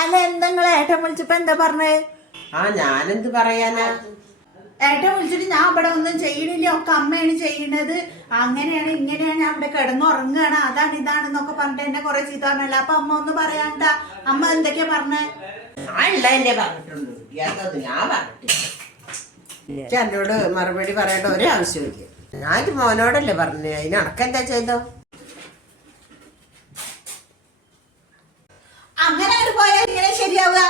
അല്ല എന്തെങ്കിലും ഏട്ടൻ വിളിച്ചപ്പോ എന്താ പറഞ്ഞേ? ഞാനെന്ത് പറയാനാ? ഏട്ടൻ വിളിച്ചിട്ട് ഞാൻ ഇവിടെ ഒന്നും ചെയ്യണില്ല, ഒക്കെ അമ്മയാണ് ചെയ്യണത്, അങ്ങനെയാണ് ഇങ്ങനെയാണ്, ഞാൻ ഇവിടെ കിടന്നുറങ്ങുകയാണ്, അതാണ് ഇതാണെന്നൊക്കെ പറഞ്ഞിട്ട് എന്നെ കുറെ ചീത്ത പറഞ്ഞല്ല. അപ്പൊ അമ്മ ഒന്ന് പറയാണ്ട, അമ്മ എന്തൊക്കെയാ പറഞ്ഞേ? എന്നോട് മറുപടി പറയേണ്ട ഒരു ആവശ്യമില്ല. ഞാൻ മോനോടല്ലേ പറഞ്ഞു, അതിന് അടക്കെന്താ ചെയ്തോ? അങ്ങനെ പോയാൽ ഇങ്ങനെ ശരിയാവുക?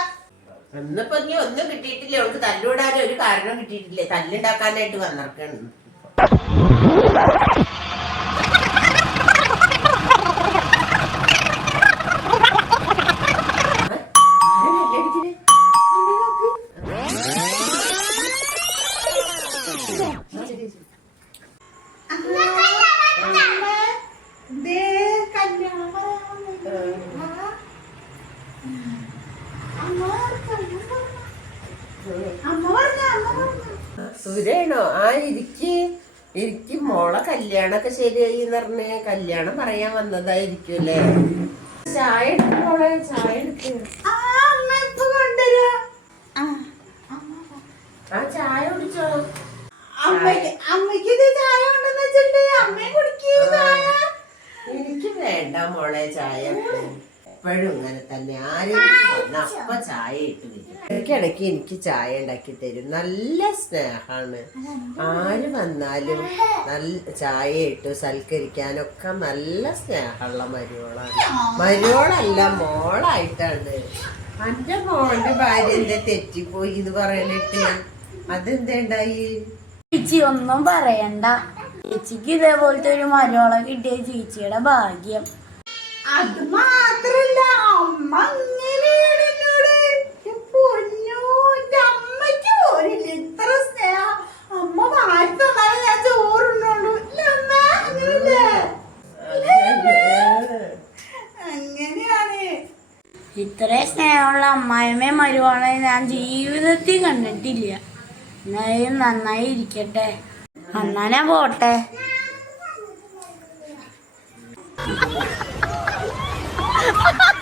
ഇന്നിപ്പോ നീ ഒന്നും കിട്ടിയിട്ടില്ലേ, അവൾക്ക് തല്ലുവിടാനും ഒരു കാരണം കിട്ടിയിട്ടില്ലേ, തല്ലുണ്ടാക്കാനായിട്ട് വന്നിറക്കാണ്. സുരേണോ? ഇരിക്ക് മോളെ കല്യാണൊക്കെ ശരിയായി പറഞ്ഞ കല്യാണം പറയാൻ വന്നതായിരിക്കും അല്ലേ? ചായ എടുക്കും മോളെ, ചായ എടുക്കും. ചായ കുടിച്ചോ? എനിക്ക് വേണ്ട മോളെ ചായ. എപ്പോഴും ഇങ്ങനെ തന്നെ, ആരും അപ്പ ചായ ഇട്ട് വരും. ഇടയ്ക്കിടയ്ക്ക് എനിക്ക് ചായ ഉണ്ടാക്കി തരും. നല്ല സ്നേഹാണ്. ആര് വന്നാലും നല്ല ചായ ഇട്ടു സൽക്കരിക്കാനൊക്കെ നല്ല സ്നേഹമുള്ള മരുവോളാണ്. മരുവോളല്ല, മോളായിട്ടാണ്. എന്റെ മോന്റെ ഭാര്യ എന്താ തെറ്റിപ്പോയി എന്ന് പറയണിട്ട് അതെന്താ ഉണ്ടായി? ചേച്ചി ഒന്നും പറയണ്ട, ചേച്ചിക്ക് ഇതേപോലത്തെ ഒരു മരോളെ കിട്ടിയ ചേച്ചിയുടെ ഭാഗ്യം. അത് മാത്രല്ല, അമ്മ അങ്ങനെയാണ് എന്നോട്. അമ്മയ്ക്ക് പോരില്ല ഇത്ര സ്നേഹം. അമ്മ വാരി തന്നാലും ഞാൻ ചോറുണ്ടോളൂ. അങ്ങനെയാണ്. ഇത്രയും സ്നേഹമുള്ള അമ്മായിമ്മയും മരുവാളെ ഞാൻ ജീവിതത്തിൽ കണ്ടിട്ടില്ല. എന്നാലും നന്നായി ഇരിക്കട്ടെ. എന്നാ ഞാൻ പോട്ടെ. Ha ha ha!